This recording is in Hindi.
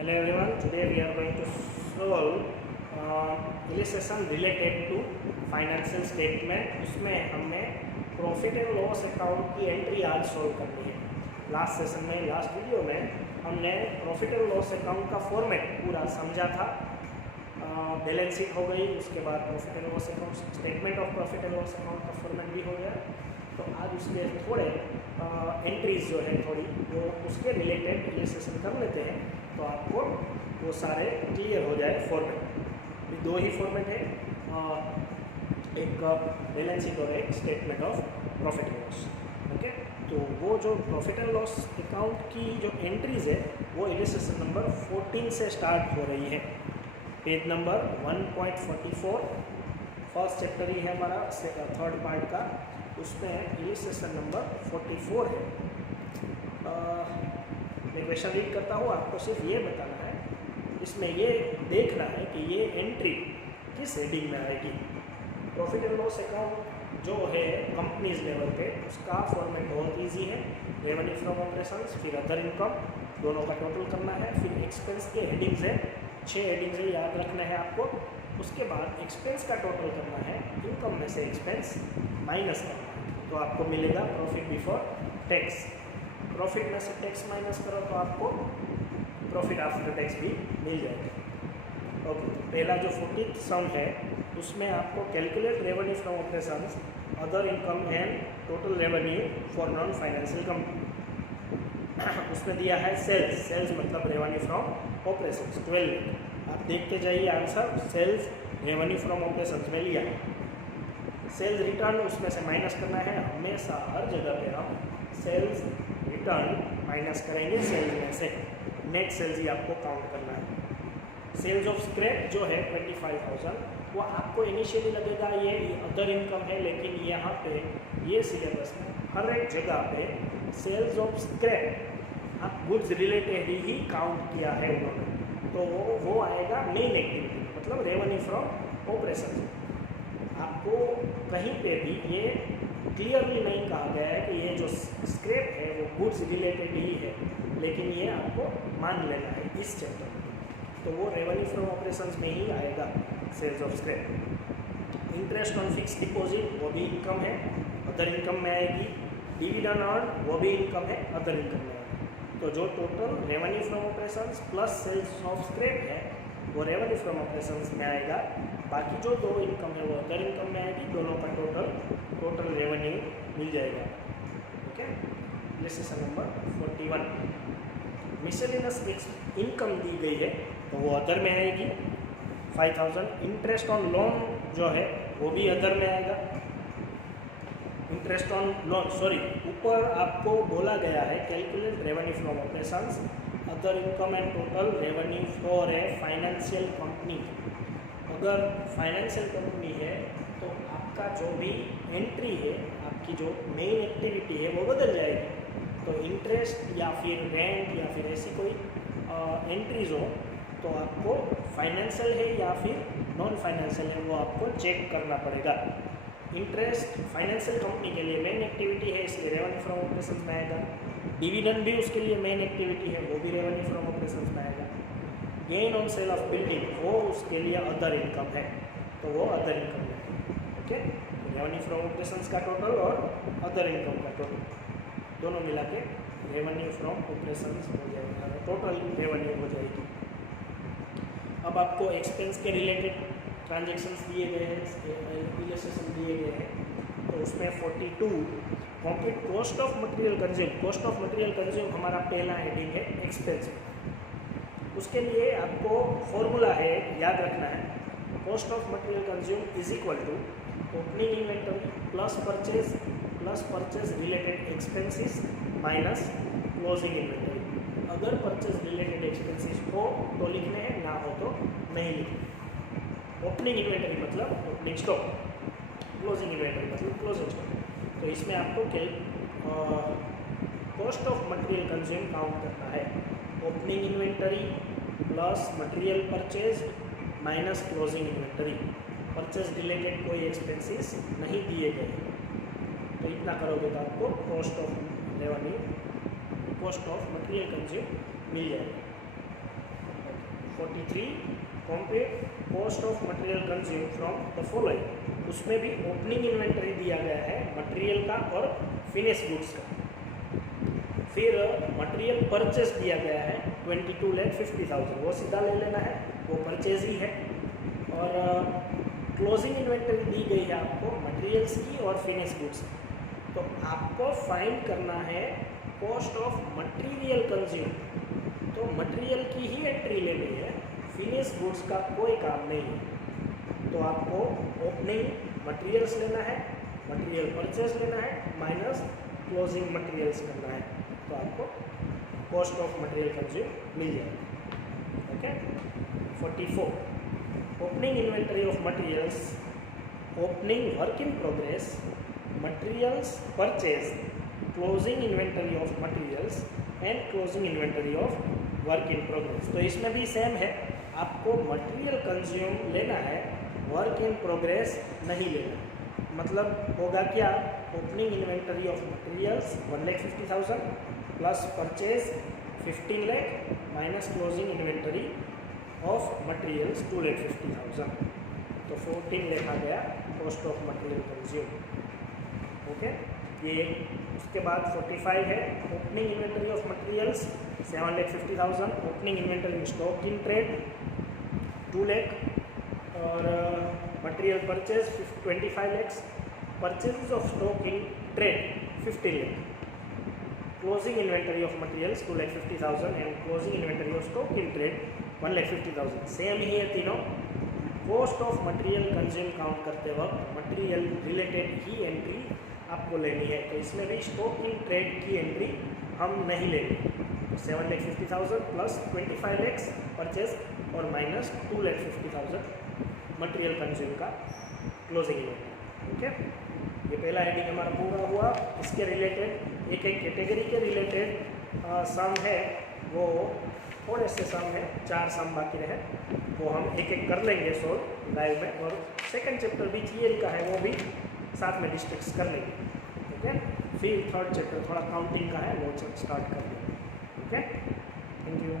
Hello everyone, today we are going to solve illustration related to financial statement। उसमें हमने प्रॉफिट एंड लॉस अकाउंट की एंट्री आज सॉल्व करनी है। लास्ट सेशन में, लास्ट वीडियो में हमने प्रॉफिट एंड लॉस अकाउंट का फॉर्मेट पूरा समझा था। बैलेंस शीट हो गई, उसके बाद profit and loss account, statement of profit and loss account का फॉर्मेट भी हो गया। तो आज उसके थोड़े एंट्रीज जो है थोड़ी वो उसके रिलेटेड इलस्ट्रेशन कर लेते हैं, तो आपको वो सारे क्लियर हो जाए। फॉर्मेट दो ही फॉर्मेट है, एक बैलेंस शीट और एक statement of profit and loss. Okay, तो वो जो प्रॉफिट एंड लॉस अकाउंट की जो एंट्रीज है वो इलस्ट्रेशन नंबर 14 से स्टार्ट हो रही है। पेज नंबर 1.44 फर्स्ट चैप्टर ही है हमारा, थर्ड पार्ट का। उसमें इलस्ट्रेशन नंबर 44 है। मैं क्वेश्चन रीड करता हूँ, आपको सिर्फ ये बताना है, इसमें ये देखना है कि ये एंट्री किस हेडिंग में आएगी। प्रॉफिट एंड लॉस अकाउंट जो है कंपनीज लेवल पे, उसका फॉर्मेट बहुत इजी है। रेवेन्यू फ्रॉम ऑपरेशंस, फिर अदर इनकम, दोनों का टोटल करना है। फिर एक्सपेंस के हेडिंग्स है, 6 हेडिंग्स है, याद रखना है आपको। उसके बाद एक्सपेंस का टोटल करना है, इनकम में से एक्सपेंस माइनस करना है, तो आपको मिलेगा प्रॉफिट बिफोर टैक्स। प्रॉफिट में से टैक्स माइनस करो तो आपको प्रॉफिट आफ्टर टैक्स भी मिल जाएगा। ओके, तो पहला जो 14th सम है उसमें आपको calculate revenue from operations, other income and total revenue for non financial company. उसमें दिया है सेल्स, सेल्स मतलब रेवेन्यू फ्रॉम ऑपरेशंस 12। आप देखते जाइए answer, sales revenue from operations में लिया है। सेल्स रिटर्न उसमें से माइनस करना है, हमेशा हर जगह पे हम सेल्स रिटर्न माइनस करेंगे सेल्स में से। नेट सेल्स ही आपको काउंट करना है। सेल्स ऑफ स्क्रैप जो है 25,000, वो आपको इनिशियली लगेगा ये अदर इनकम है, लेकिन यहाँ पे ये सिलेबस में हर एक जगह पे सेल्स ऑफ स्क्रैप आप गुड्स रिलेटेड ही काउंट किया है उन्होंने, तो वो आएगा मेन एक्टिविटी, मतलब रेवेन्यू फ्रॉम ऑपरेशन। आपको कहीं पे भी ये क्लियरली नहीं कहा गया है कि ये जो स्क्रैप है वो गुड्स रिलेटेड ही है, लेकिन ये आपको मान लेना है इस चैप्टर में। तो वो रेवेन्यू फ्रॉम ऑपरेशंस में ही आएगा sales of scrap. Interest on fix deposit वो भी इनकम है, अदर इनकम में आएगी। डिविडेंड अर्न वो भी इनकम है, अदर इनकम में आएगी। तो जो total revenue from operations plus sales of scrap है वो रेवेन्यू फ्रॉम ऑपरेशंस में आएगा। बाकी जो दो इनकम है वो अदर इनकम में आएगी, दोनों का टोटल रेवेन्यू मिल जाएगा। Okay, illustration number 41। Miscellaneous income दी गई है तो वो अदर में आएगी 5,000। इंटरेस्ट ऑन लोन जो है वो भी अदर में आएगा। इंटरेस्ट ऑन लोन, सॉरी, ऊपर आपको बोला गया है calculate revenue from operations, other income and total revenue for a financial company. अगर फाइनेंशियल कंपनी है तो आपका जो भी एंट्री है, आपकी जो मेन एक्टिविटी है वो बदल जाएगी। तो इंटरेस्ट या फिर रेंट या फिर ऐसी कोई एंट्रीज हो तो आपको फाइनेंशियल है या फिर नॉन फाइनेंशियल है वो आपको चेक करना पड़ेगा। इंटरेस्ट फाइनेंशियल कंपनी के लिए मेन एक्टिविटी है, इसलिए रेवेन्यू फ्रॉम ऑपरेशंस में आएगा। डिविडेंड भी उसके लिए मेन एक्टिविटी है, वो भी रेवेन्यू फ्रॉम ऑपरेशंस में आएगा। Gain on sale of building वो उसके लिए अदर इनकम है, तो वो अदर इनकम है। ओके, रेवेन्यू फ्रॉम ऑपरेशंस का टोटल और अदर इनकम का टोटल दोनों मिला के रेवेन्यू फ्रॉम ऑपरेशंस हो जाएगा, टोटल रेवेन्यू हो जाएगी। अब आपको एक्सपेंस के रिलेटेड ट्रांजेक्शन्स दिए गए हैं, इलस्ट्रेशन दिए गए हैं। तो उसमें 42 complete cost of material consume. Cost of material consume हमारा पहला हेडिंग है एक्सपेंस। उसके लिए आपको फॉर्मूला है, याद रखना है, cost of material consume is equal to opening inventory plus purchase related expenses minus closing inventory. अगर परचेज रिलेटेड एक्सपेंसेस हो तो लिखने हैं, ना हो तो नहीं लिखने। ओपनिंग इन्वेंटरी मतलब ओपनिंग स्टॉक, क्लोजिंग इन्वेंटरी मतलब क्लोजिंग स्टॉक। तो इसमें आपको cost of material consume count करना है। Opening inventory plus material purchase minus closing inventory. Purchase related कोई एक्सपेंसेस नहीं दिए गए, तो इतना करोगे तो आपको cost of revenue, cost of material consume मिल जाएगा। 43 compute cost of material consume from the following, उसमें भी ओपनिंग इन्वेंटरी दिया गया है मटेरियल का और फिनिश गुड्स का। फिर मटेरियल परचेज दिया गया है 22,50,000, वो सीधा ले लेना है, वो परचेज ही है। और क्लोजिंग इन्वेंटरी दी गई है आपको मटेरियल्स की और फिनिश गुड्स की। तो आपको फाइंड करना है कॉस्ट ऑफ मटेरियल कंज्यूम, तो मटेरियल की ही एंट्री लेनी है, फिनिश गुड्स का कोई काम नहीं है। तो आपको ओपनिंग मटेरियल्स लेना है, मटेरियल परचेज लेना है, माइनस क्लोजिंग मटेरियल्स करना है, तो आपको कॉस्ट ऑफ मटेरियल कंज्यूम मिल जाएगा। Okay. 44 opening inventory of materials, opening work in progress, materials purchase, closing inventory of materials and closing inventory of work in progress. तो इसमें भी सेम है, आपको मटेरियल कंज्यूम लेना है, वर्क इन प्रोग्रेस नहीं लेना। मतलब होगा क्या, opening inventory of materials 1,50,000 plus purchase 15 lakh minus closing inventory of materials 2,50,000, तो 14 लाख आ गया cost of material consume. Okay. ये उसके बाद 45 है opening inventory of materials 7,50,000, opening inventory stock in trade 2 lakh, और material purchase 25 lakhs, purchase of stock in trade 15 lakh, closing inventory of materials 2,50,000 and closing inventory of stock in trade 1,50,000। Same ही है तीनों। Cost of material consume count करते वक्त मटेरियल रिलेटेड ही एंट्री आपको लेनी है, तो इसमें भी स्टॉक इन ट्रेड की एंट्री हम नहीं लेंगे। तो 7,50,000 प्लस 25 lakhs परचेज और माइनस 2,50,000 मटेरियल कंज्यूम का क्लोजिंग इन्वेंटरी। ओके। ये पहला हेडिंग हमारा पूरा हुआ। इसके रिलेटेड एक एक कैटेगरी के रिलेटेड सम है, वो थोड़े से सम है, 4 सम बाकी रहे, वो हम एक एक कर लेंगे सोल्व लाइव में, और सेकंड चैप्टर भी थियरी का है, वो भी साथ में डिस्कस कर लेंगे। ओके। फिर थर्ड चैप्टर थोड़ा काउंटिंग का है, वो स्टार्ट कर लेंगे। ओके। Thank you.